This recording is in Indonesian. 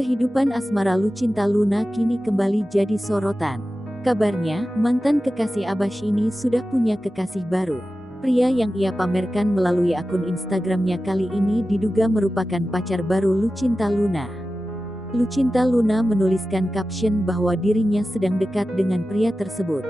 Kehidupan asmara Lucinta Luna kini kembali jadi sorotan. Kabarnya, mantan kekasih Abbas ini sudah punya kekasih baru. Pria yang ia pamerkan melalui akun Instagramnya kali ini diduga merupakan pacar baru Lucinta Luna. Lucinta Luna menuliskan caption bahwa dirinya sedang dekat dengan pria tersebut.